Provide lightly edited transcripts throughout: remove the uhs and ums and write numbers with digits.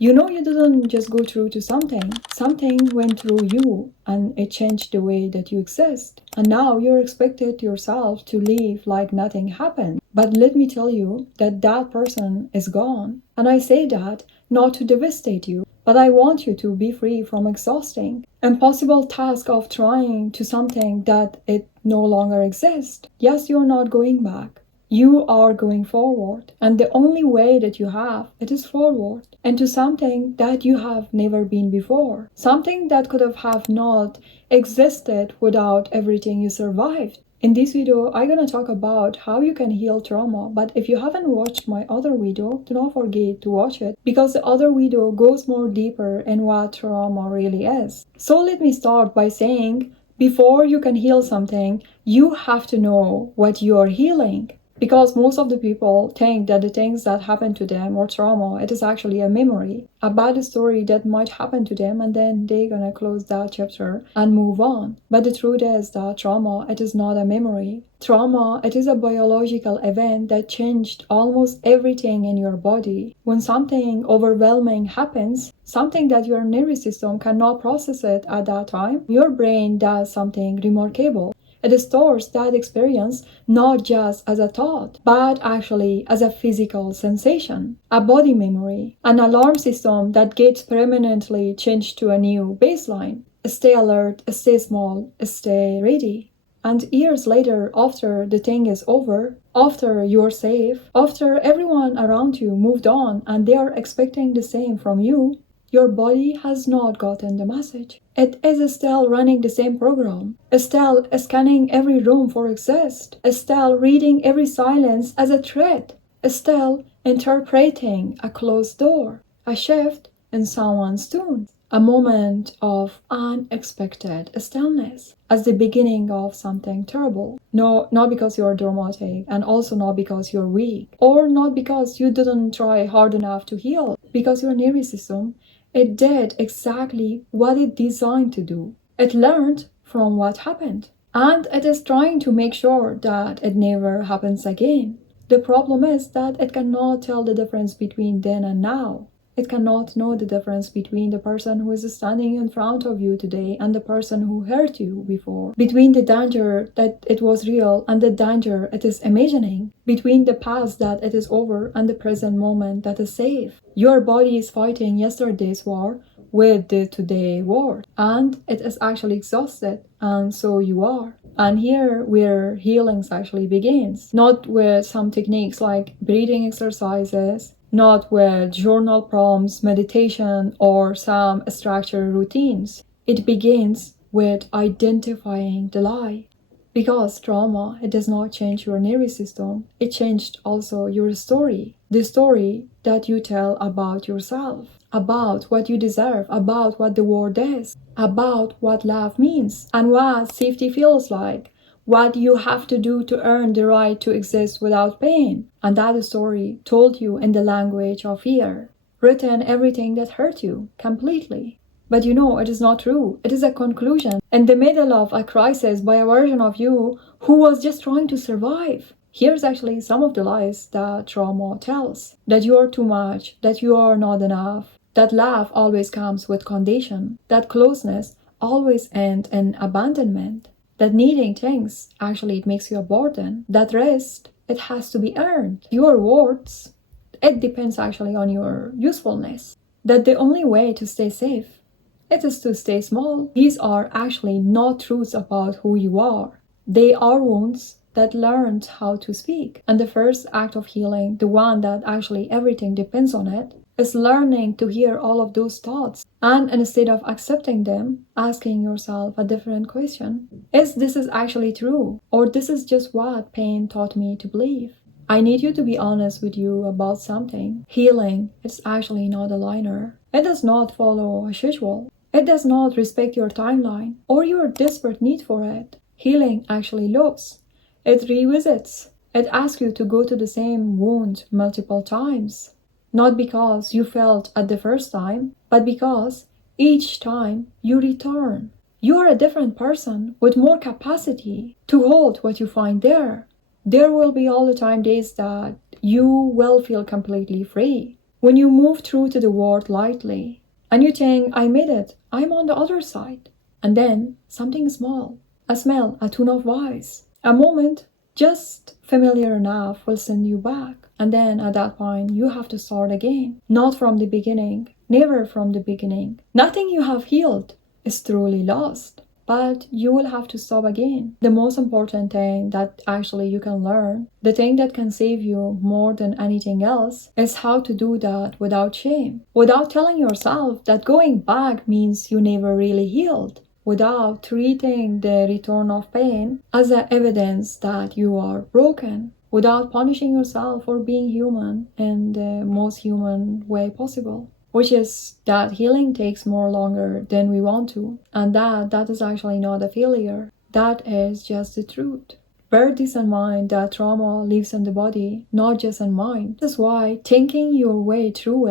You know, you didn't just go through to something. Something went through you and it changed the way that you exist. And now you're expected yourself to live like nothing happened. But let me tell you that that person is gone. And I say that not to devastate you, but I want you to be free from exhausting, impossible task of trying to something that it no longer exists. Yes, you're not going back. You are going forward, and the only way that you have it is forward into something that you have never been before, something that could have not existed without everything you survived. In this video, I'm gonna talk about how you can heal trauma, but if you haven't watched my other video, do not forget to watch it because the other video goes more deeper in what trauma really is. So let me start by saying, before you can heal something, you have to know what you are healing. Because most of the people think that the things that happen to them or trauma, it is actually a memory, a bad story that might happen to them, and then they're gonna close that chapter and move on. But the truth is that trauma, it is not a memory. Trauma, it is a biological event that changed almost everything in your body. When something overwhelming happens, something that your nervous system cannot process it at that time, your brain does something remarkable. It stores that experience not just as a thought, but actually as a physical sensation, a body memory, an alarm system that gets permanently changed to a new baseline. Stay alert, stay small, stay ready. And years later, after the thing is over, after you're safe, after everyone around you moved on and they are expecting the same from you, your body has not gotten the message. It is still running the same program, still scanning every room for exist, still reading every silence as a threat, still interpreting a closed door, a shift in someone's tune, a moment of unexpected stillness as the beginning of something terrible. No, not because you're dramatic, and also not because you're weak, or not because you didn't try hard enough to heal, because your nervous system, it did exactly what it designed to do. It learned from what happened, and it is trying to make sure that it never happens again. The problem is that it cannot tell the difference between then and now. It cannot know the difference between the person who is standing in front of you today and the person who hurt you before. Between the danger that it was real and the danger it is imagining. Between the past that it is over and the present moment that is safe. Your body is fighting yesterday's war with the today war. And it is actually exhausted, and so you are. And here where healings actually begins. Not with some techniques like breathing exercises, not with journal prompts, meditation, or some structured routines. It begins with identifying the lie. Because trauma, it does not change your nervous system, it changed also your story. The story that you tell about yourself, about what you deserve, about what the world is, about what love means, and what safety feels like. What you have to do to earn the right to exist without pain. And that story told you in the language of fear, written everything that hurt you completely. But you know, it is not true. It is a conclusion in the middle of a crisis by a version of you who was just trying to survive. Here's actually some of the lies that trauma tells. That you are too much, that you are not enough, that love always comes with condition, that closeness always ends in abandonment. That needing things, actually it makes you a burden. That rest, it has to be earned. Your words, it depends actually on your usefulness. That the only way to stay safe, it is to stay small. These are actually not truths about who you are. They are wounds that learned how to speak. And the first act of healing, the one that actually everything depends on it, is learning to hear all of those thoughts. And instead of accepting them, asking yourself a different question. Is this actually true? Or this is just what pain taught me to believe? I need you to be honest with you about something. Healing, it's actually not a linear. It does not follow a schedule. It does not respect your timeline or your desperate need for it. Healing actually looks. It revisits. It asks you to go to the same wound multiple times. Not because you felt at the first time, but because each time you return. You are a different person with more capacity to hold what you find there. There will be all the time days that you will feel completely free. When you move through to the world lightly, and you think, I made it, I'm on the other side. And then something small, a smell, a tone of voice, a moment just familiar enough will send you back. And then at that point, you have to start again. Not from the beginning, never from the beginning. Nothing you have healed is truly lost, but you will have to stop again. The most important thing that actually you can learn, the thing that can save you more than anything else, is how to do that without shame, without telling yourself that going back means you never really healed, without treating the return of pain as a evidence that you are broken, without punishing yourself for being human in the most human way possible. Which is that healing takes more longer than we want to, and that is actually not a failure. That is just the truth. Bear this in mind, that trauma lives in the body, not just in mind. This is why thinking your way through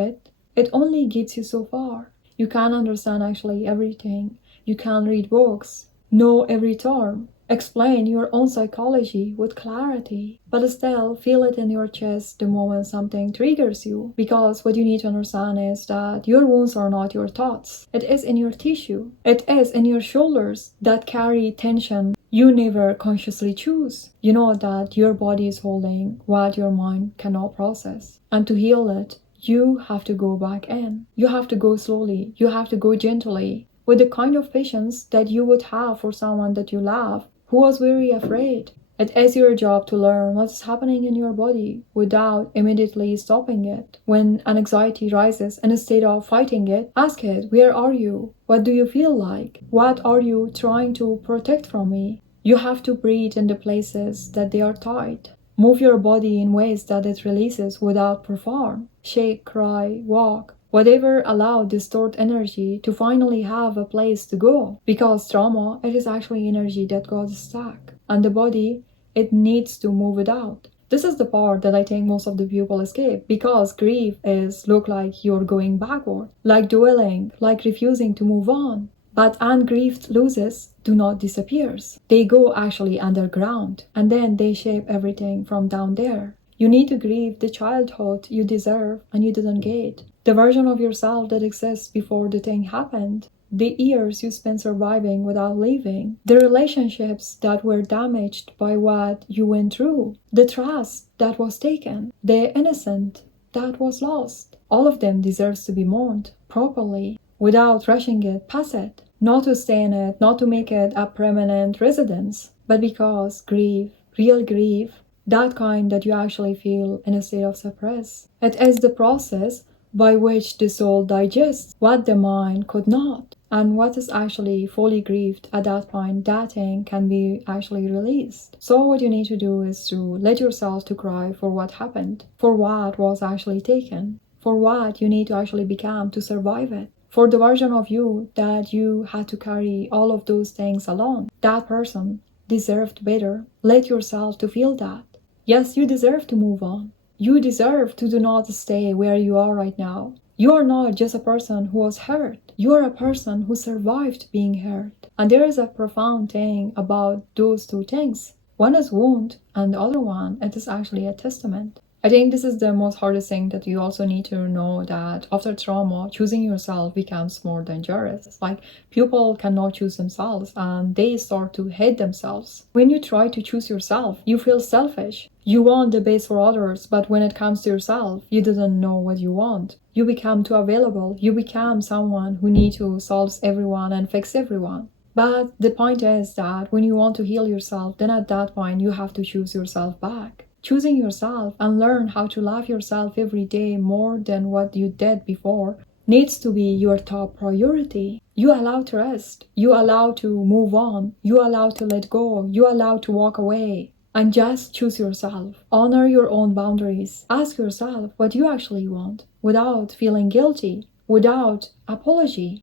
it only gets you so far. You can't understand actually everything. You can't read books, know every term, explain your own psychology with clarity, but still feel it in your chest the moment something triggers you. Because what you need to understand is that your wounds are not your thoughts. It is in your tissue. It is in your shoulders that carry tension you never consciously choose. You know that your body is holding what your mind cannot process. And to heal it, you have to go back in. You have to go slowly. You have to go gently, with the kind of patience that you would have for someone that you love, who was very afraid. It is your job to learn what's happening in your body without immediately stopping it. When an anxiety rises, and instead of fighting it, ask it, where are you? What do you feel like? What are you trying to protect from me? You have to breathe in the places that they are tight. Move your body in ways that it releases without perform. Shake, cry, walk. Whatever allow this stored energy to finally have a place to go. Because trauma, it is actually energy that got stuck. And the body, it needs to move it out. This is the part that I think most of the people escape, because grief is look like you're going backward, like dwelling, like refusing to move on. But ungrieved losses do not disappear. They go actually underground, and then they shape everything from down there. You need to grieve the childhood you deserve and you didn't get. The version of yourself that exists before the thing happened. The years you spent surviving without leaving. The relationships that were damaged by what you went through. The trust that was taken. The innocence that was lost. All of them deserves to be mourned properly, without rushing it past it. Not to stay in it, not to make it a permanent residence, but because grief, real grief, that kind that you actually feel in a state of suppress. It is the process by which the soul digests what the mind could not. And what is actually fully grieved at that point, that thing can be actually released. So what you need to do is to let yourself to cry for what happened, for what was actually taken, for what you need to actually become to survive it. For the version of you that you had to carry all of those things alone. That person deserved better. Let yourself to feel that. Yes, you deserve to move on. You deserve to do not stay where you are right now. You are not just a person who was hurt. You are a person who survived being hurt. And there is a profound thing about those two things. One is wound, and the other one, it is actually a testament. I think this is the most hardest thing, that you also need to know that after trauma, choosing yourself becomes more dangerous. It's like people cannot choose themselves and they start to hate themselves. When you try to choose yourself, you feel selfish. You want the best for others, but when it comes to yourself, you didn't know what you want. You become too available. You become someone who needs to solve everyone and fix everyone. But the point is that when you want to heal yourself, then at that point you have to choose yourself back. Choosing yourself and learn how to love yourself every day more than what you did before needs to be your top priority. You allow to rest. You allow to move on. You allow to let go. You allow to walk away. And just choose yourself. Honor your own boundaries. Ask yourself what you actually want without feeling guilty, without apology.